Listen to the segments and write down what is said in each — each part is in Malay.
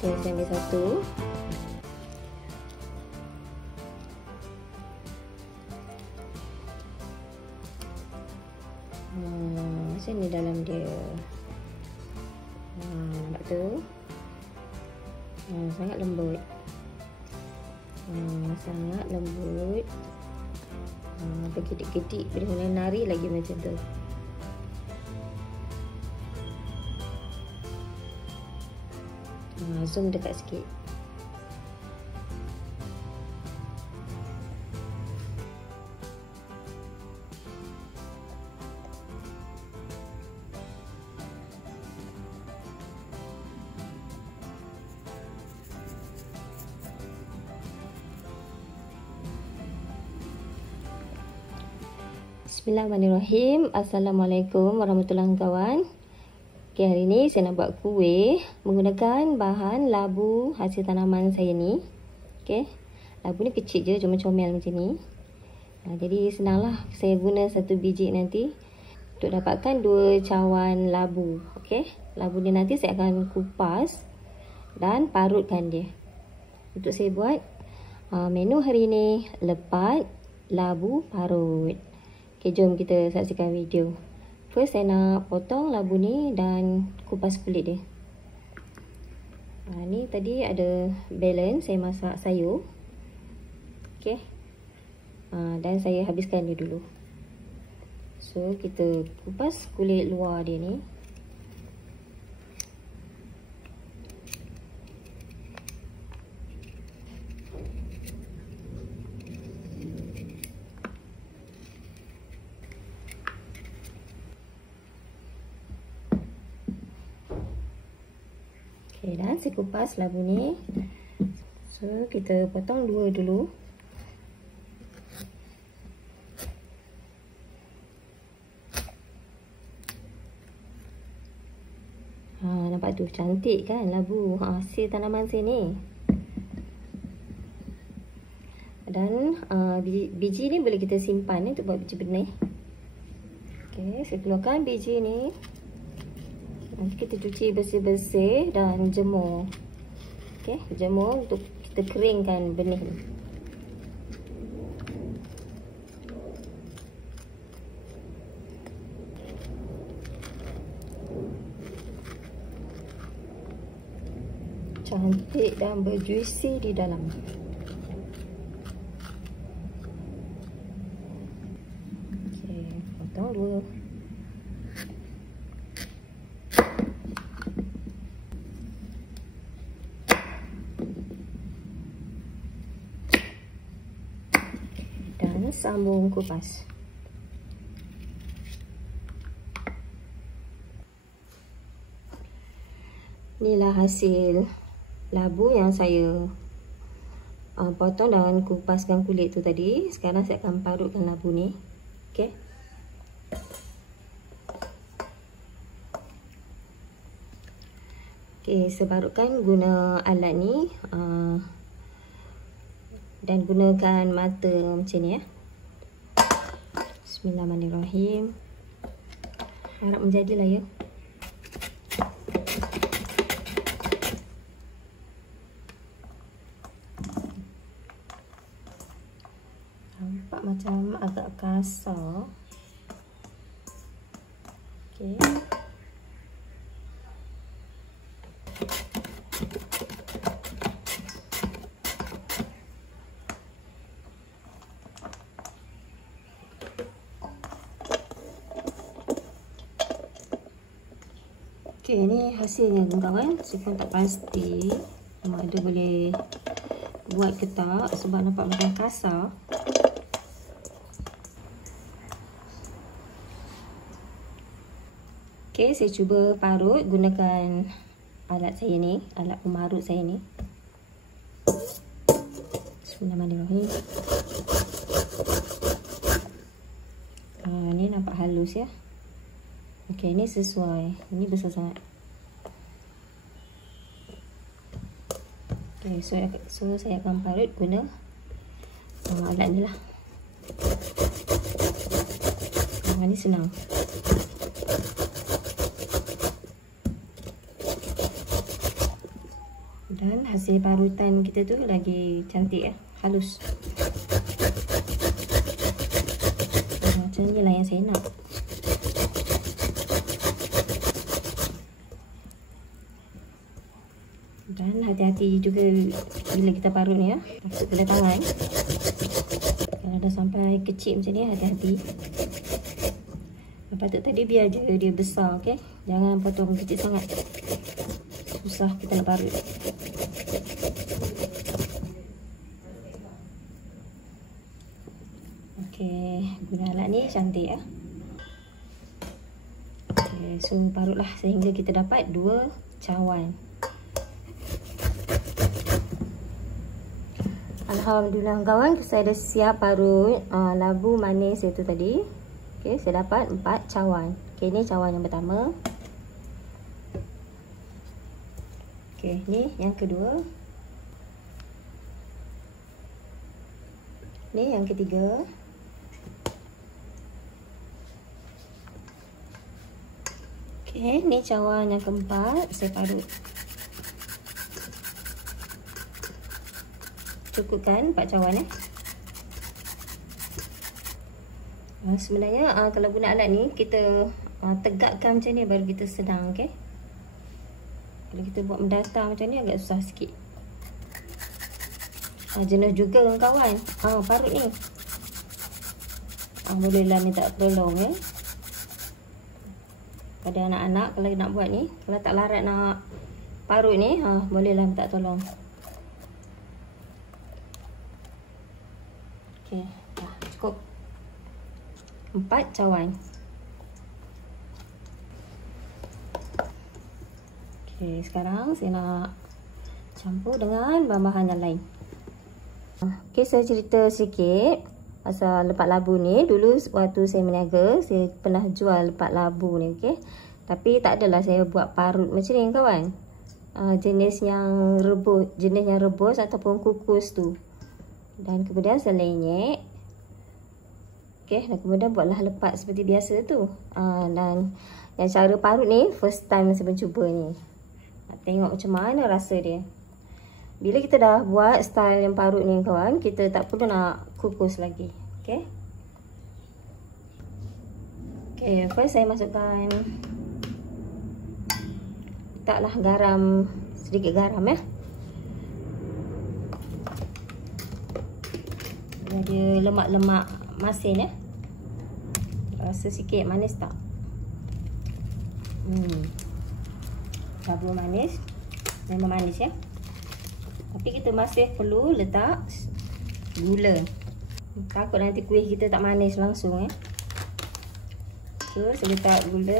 Okay, saya ambil satu. Macam ni dalam dia. Nampak tu? Sangat lembut. Sangat lembut. Bergedik-gedik, boleh mula nari lagi macam tu. Zoom dekat sikit. Bismillahirrahmanirrahim. Assalamualaikum warahmatullahi wabarakatuh. Okay, hari ni saya nak buat kuih menggunakan bahan labu hasil tanaman saya ni. Okay, labu ni kecil je, cuma comel macam ni. Jadi senanglah, saya guna satu biji nanti untuk dapatkan 2 cawan labu. Okay, labu ni nanti saya akan kupas dan parutkan dia. Untuk saya buat menu hari ni lepat labu parut. Okay, jom kita saksikan video. First, saya nak potong labu ni dan kupas kulit dia. Ni tadi ada balance, saya masak sayur. Okay. Dan saya habiskan dia dulu. So, kita kupas kulit luar dia ni. Okay, dan saya kupas labu ni. So, kita potong 2 dulu. Nampak tu, cantik kan labu hasil tanaman saya ni. Dan biji ni boleh kita simpan untuk buat biji benih. Okay, saya keluarkan biji ni. Nanti kita cuci bersih-bersih dan jemur. Okey, jemur untuk kita keringkan benih ni. Cantik dan berjuicy di dalam. Okey, potong 2. Sambung kupas. Inilah hasil labu yang saya potong dan kupaskan kulit tu tadi. Sekarang saya akan parutkan labu ni. Okey. Okey, saya parutkan guna alat ni dan gunakan mata macam ni ya. Bismillahirrahmanirrahim. Harap menjadilah ya. Nampak macam agak kasar. Okey. Okay, ni hasilnya kawan-kawan. Saya pun tak pasti ada boleh buat ke tak sebab nampak macam kasar. Okay, saya cuba parut gunakan alat saya ni, alat pemarut saya ni. Bismillahirrahmanirrahim. Ni nampak halus ya. Okey, ni sesuai. Ini besar sangat. Okey, so saya akan parut guna alat ni lah. Ini senang. Dan hasil parutan kita tu lagi cantik ya, halus. Macam ni lah yang saya nak. Dan hati-hati juga bila kita parut ni ya, takut kena tangan. Kalau dah sampai kecil macam ni, hati-hati. Patut tadi biar je dia besar, okey. Jangan potong kecil sangat. Susah kita nak parut. Okey, guna alat ni cantik ya. Okey, so parutlah sehingga kita dapat 2 cawan. Alhamdulillah kawan, saya dah siap parut labu manis itu tadi. Okey, saya dapat 4 cawan. Okey, ni cawan yang pertama. Okey, ni yang kedua. Ni yang ketiga. Okey, ni cawan yang keempat, saya parut. Cukup kan 4 cawan sebenarnya kalau guna alat ni kita tegakkan macam ni baru kita senang, okey. Kalau kita buat mendatar macam ni agak susah sikit. Jenuh juga kawan parut ni. Bolehlah minta tolong ya pada anak-anak kalau nak buat ni. Kalau tak larat nak parut ni, bolehlah minta tolong. Okey, cukup 4 cawan. Okey, sekarang saya nak campur dengan bahan-bahan yang lain. Okey, saya cerita sikit pasal lepak labu ni. Dulu waktu saya berniaga, saya pernah jual lepak labu ni, okey. Tapi tak adalah saya buat parut macam ni kawan. Jenis yang rebus ataupun kukus tu. Dan kemudian saya lenyek. Okey, dan kemudian buatlah lepak seperti biasa tu. Dan yang cara parut ni first time saya mencuba ni. Tengok macam mana rasa dia. Bila kita dah buat style yang parut ni kawan, kita tak perlu nak kukus lagi. Okey. Okey, first saya masukkan, letaklah garam, sedikit garam ya. Dia lemak-lemak masin ya. Rasa sikit manis tak? Labu manis. Memang manis ya. Tapi kita masih perlu letak gula. Takut nanti kuih kita tak manis langsung ya. So, saya letak gula.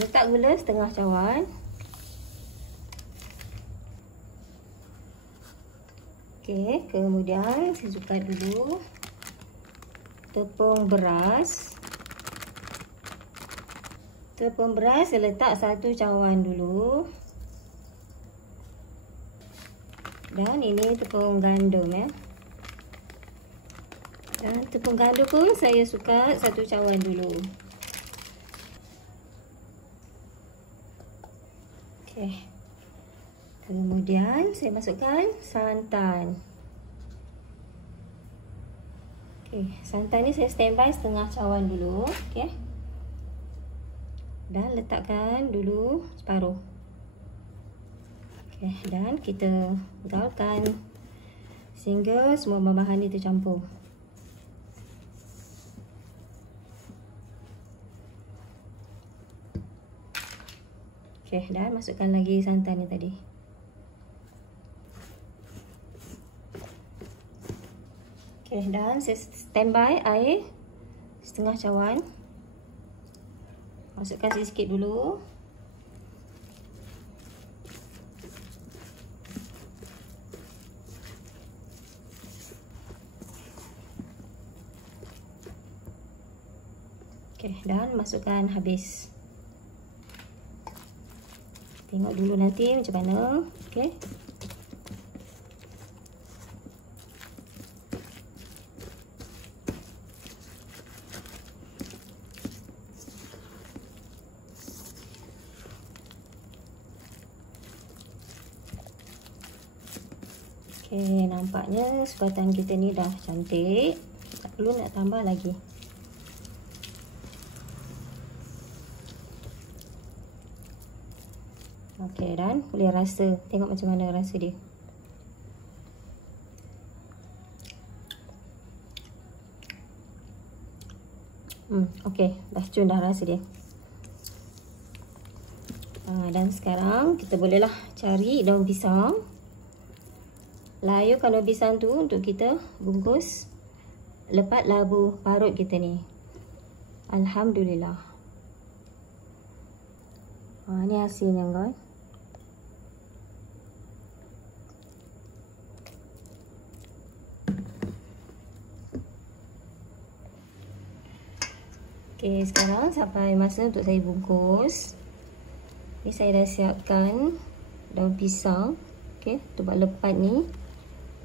Letak gula setengah cawan. Okey, kemudian saya suka dulu tepung beras. Tepung beras saya letak 1 cawan dulu. Dan ini tepung gandum ya. Dan tepung gandum pun saya suka 1 cawan dulu. Okey. Kemudian saya masukkan santan. Okey, santan ni saya standby setengah cawan dulu, okey. Dan letakkan dulu separuh. Okey, dan kita galkan sehingga semua bahan ni tercampur. Okey, dan masukkan lagi santan ni tadi. Okey, dan saya standby air setengah cawan. Masukkan sikit dulu. Okey, dan masukkan habis. Tengok dulu nanti macam mana. Okey. Okey, nampaknya sukatan kita ni dah cantik. Tak perlu nak tambah lagi. Okey, dan boleh rasa. Tengok macam mana rasa dia. Okey, dah cun dah rasa dia. Dan sekarang kita bolehlah cari daun pisang. Layurkan daun pisang tu untuk kita bungkus lepat labu parut kita ni. Alhamdulillah. Ni hasilnya guys. Okey, sekarang sampai masa untuk saya bungkus. Ni saya dah siapkan daun pisang. Okey, untuk buat lepat ni.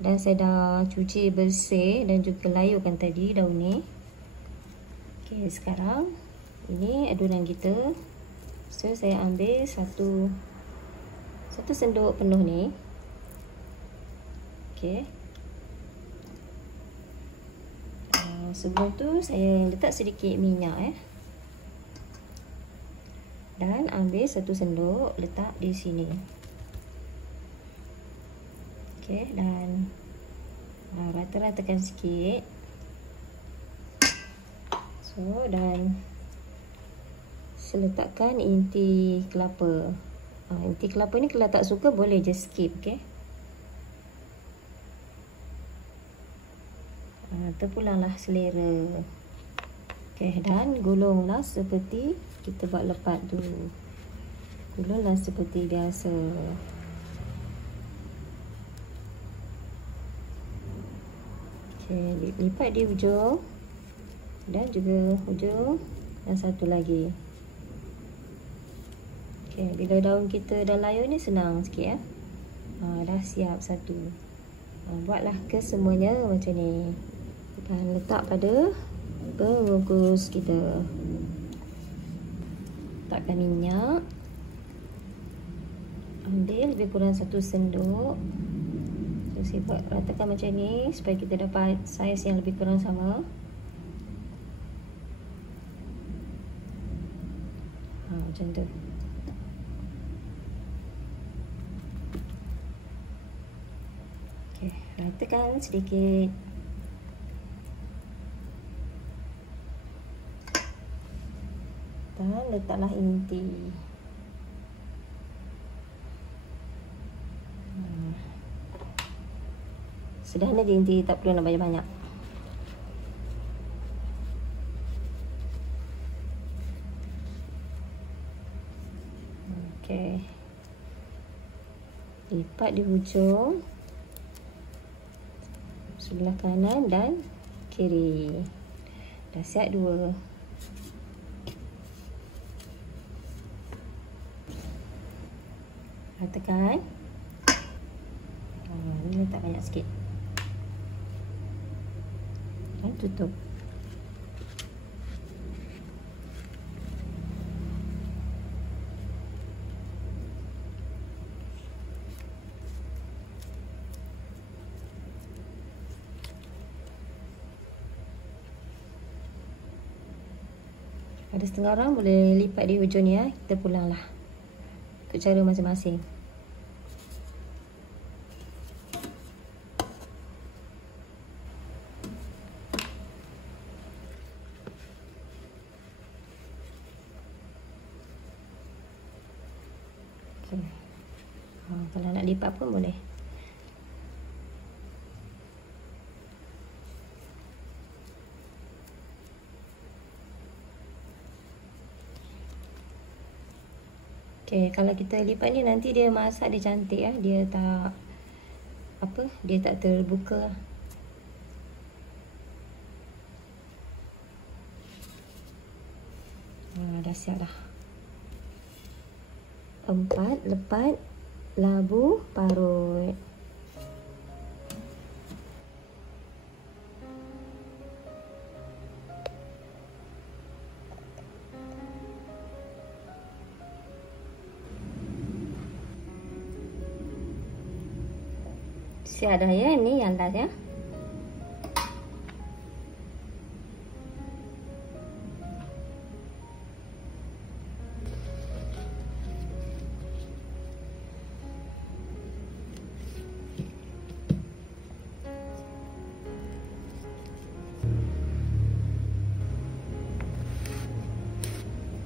Dan saya dah cuci bersih dan juga layurkan tadi daun ni. Okey, sekarang ini adunan kita. So saya ambil satu sendok penuh ni. Okey. Sebelum tu saya letak sedikit minyak dan ambil satu sendok letak di sini. Okey, dan rata-ratakan sikit. So, dan saya letakkan inti kelapa. Inti kelapa ni kalau tak suka boleh je skip, okey. Terpulanglah selera. Okey, dan gulunglah seperti kita buat lepat tu. Gulunglah seperti biasa. Okey, lipat di hujung dan juga hujung dan satu lagi. Okey, bila daun kita dah layur ni senang sikit dah siap satu. Buatlah kesemuanya macam ni. Dan letak pada pembungkus kita. Letakkan minyak. Ambil lebih kurang satu sendok. So, saya buat ratakan macam ni supaya kita dapat saiz yang lebih kurang sama. Macam tu. Okey, ratakan sedikit. Dan letaklah inti. Sederhana je inti, tak perlu nak banyak-banyak. Okey. Lipat di hujung sebelah kanan dan kiri. Dah siap dua. Ratakan. Ni letak banyak sikit. Dan tutup. Ada setengah orang boleh lipat di hujung ni kita pulanglah. Ikut cara masing-masing. Okay. Kalau nak lipat pun boleh. Okay, kalau kita lipat ni nanti dia masak dia cantik dia tak dia tak terbuka. Dah siap dah. 4 lepat labu parut. Siap dah ya, ni yang last ya.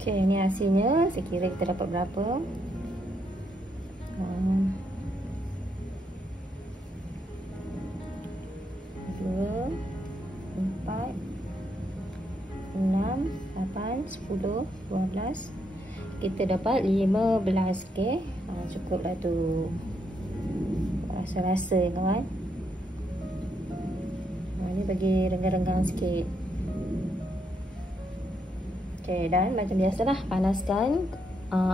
Okey, ni hasilnya. Saya kira kita dapat berapa. 2, 4, 6, 8, 10, 12. Kita dapat 15. Okey, cukup dah tu. Rasa-rasa kawan. Ni bagi renggang-renggang sikit. Okey, dan macam biasalah panaskan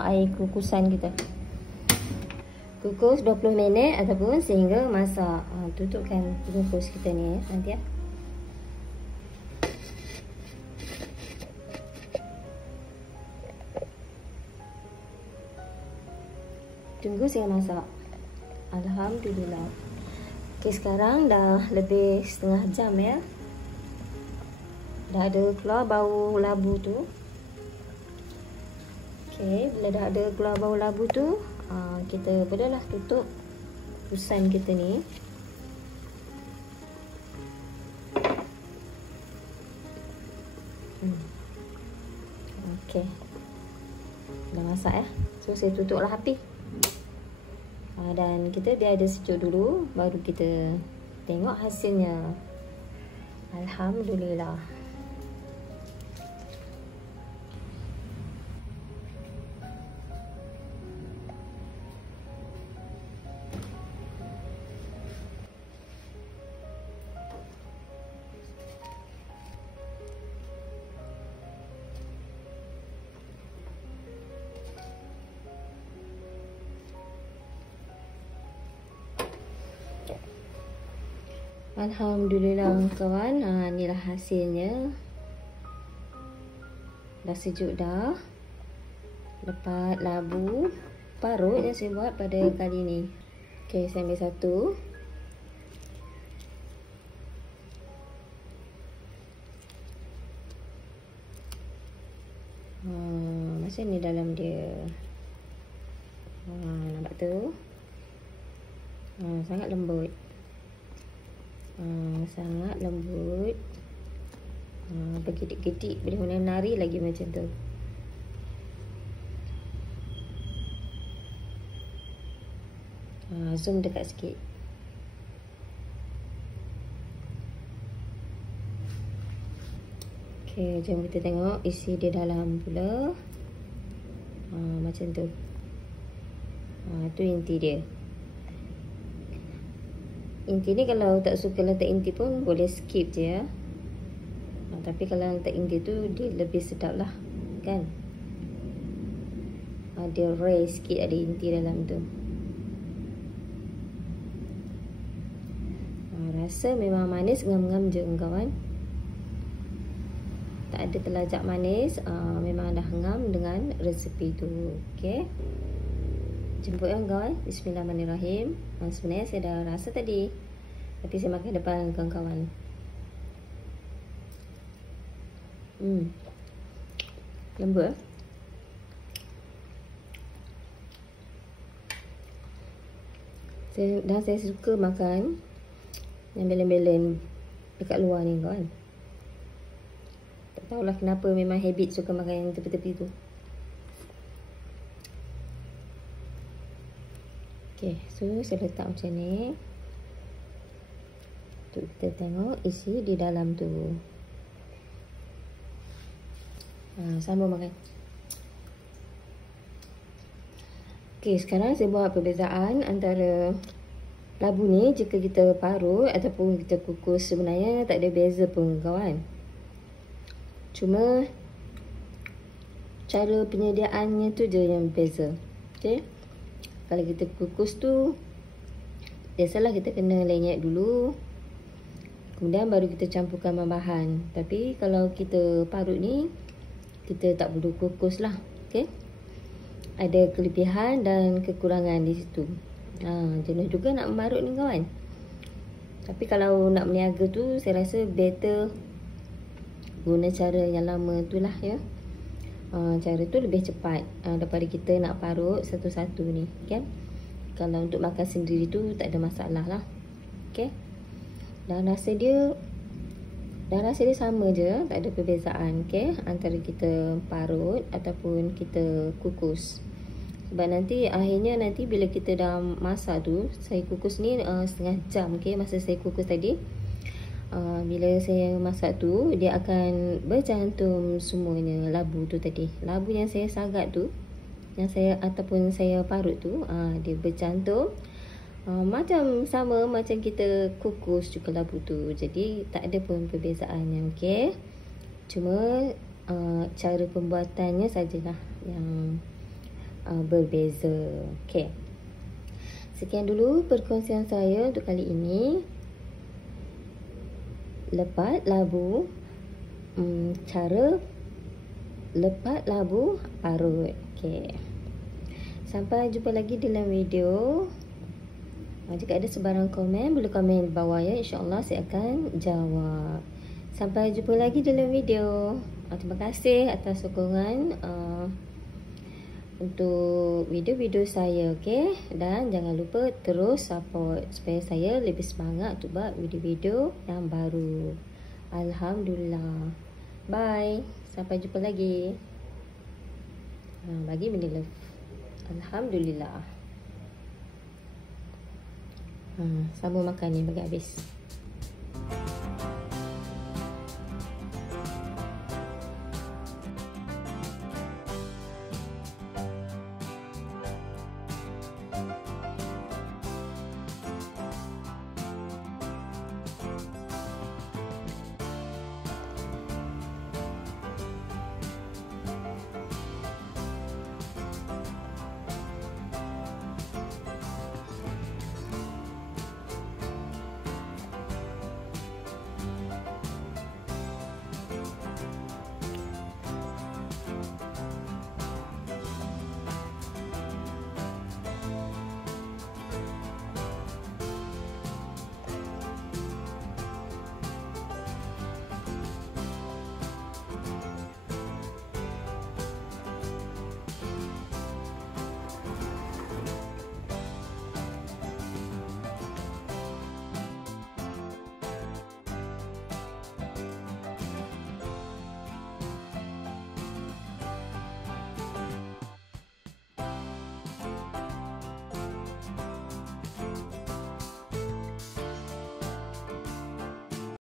air kukusan kita. Kukus 20 minit ataupun sehingga masak. Tutupkan kukus kita ni nanti ya. Tunggu sehingga masak. Alhamdulillah. Okey, sekarang dah lebih setengah jam ya. Dah ada keluar bau labu tu. Okey, bila dah ada keluar bau labu tu, kita bolehlah tutup kukusan kita ni. Okey, dah masak ya. So saya tutuplah api. Dan kita biar dia sejuk dulu, baru kita tengok hasilnya. Alhamdulillah. Alhamdulillah kawan, inilah hasilnya. Dah sejuk dah. Dapat labu parut yang saya buat pada kali ni. Okey, saya ambil satu. Macam ni dalam dia. Nampak tu? Sangat lembut. Sangat lembut. Bergedik-gedik, boleh menari lagi macam tu. Zoom dekat sikit. Okey, jom kita tengok isi dia dalam pula. Macam tu. Tu inti dia. Inti ni kalau tak suka letak inti pun boleh skip je ya. Tapi kalau letak inti tu dia lebih sedap lah kan. Dia rare sikit ada inti dalam tu. Rasa memang manis ngam-ngam je kawan. Tak ada terlajak manis. Memang dah ngam dengan resepi tu. Okey, jemput ya kawan. Bismillahirrahmanirrahim. Sebenarnya saya dah rasa tadi, tapi saya makan depan kawan-kawan. Lembut. Saya suka makan yang belen-belen dekat luar ni kawan. Tak tahulah kenapa, memang habit suka makan yang tepi-tepi tu. Okey, so saya letak macam ni. Untuk kita tengok isi di dalam tu. Sambung makan. Okey, sekarang saya buat perbezaan antara labu ni jika kita parut ataupun kita kukus. Sebenarnya tak ada beza pun kawan. Cuma cara penyediaannya tu je yang beza. Okey. Kalau kita kukus tu, biasalah kita kena lenyap dulu. Kemudian baru kita campurkan bahan. Tapi kalau kita parut ni, kita tak perlu kukus lah. Okay? Ada kelebihan dan kekurangan di situ. Jenuh juga nak memarut ni kawan. Tapi kalau nak meniaga tu, saya rasa better guna cara yang lama tu lah ya. Cara tu lebih cepat daripada kita nak parut satu-satu ni kan. Kalau untuk makan sendiri tu tak ada masalah lah. Okay. Dan rasa dia sama je, tak ada perbezaan okay, antara kita parut ataupun kita kukus. Sebab nanti akhirnya bila kita dah masak tu, saya kukus ni setengah jam okay, masa saya kukus tadi. Bila saya masak tu, dia akan bercantum semuanya labu tu tadi. Labu yang saya sagat tu, yang saya parut tu, dia bercantum. Macam sama macam kita kukus juga labu tu. Jadi tak ada pun perbezaannya okey. Cuma cara pembuatannya sajalah yang berbeza. Okey. Sekian dulu perkongsian saya untuk kali ini. Lepat labu, cara lepat labu parut. Okey. Sampai jumpa lagi dalam video. Jika ada sebarang komen, boleh komen di bawah ya. InsyaAllah saya akan jawab. Sampai jumpa lagi dalam video. Terima kasih atas sokongan untuk video-video saya. Okay? Dan jangan lupa terus support supaya saya lebih semangat untuk buat video-video yang baru. Alhamdulillah. Bye. Sampai jumpa lagi. Bagi benda love. Alhamdulillah. Sama makan ni bagi habis.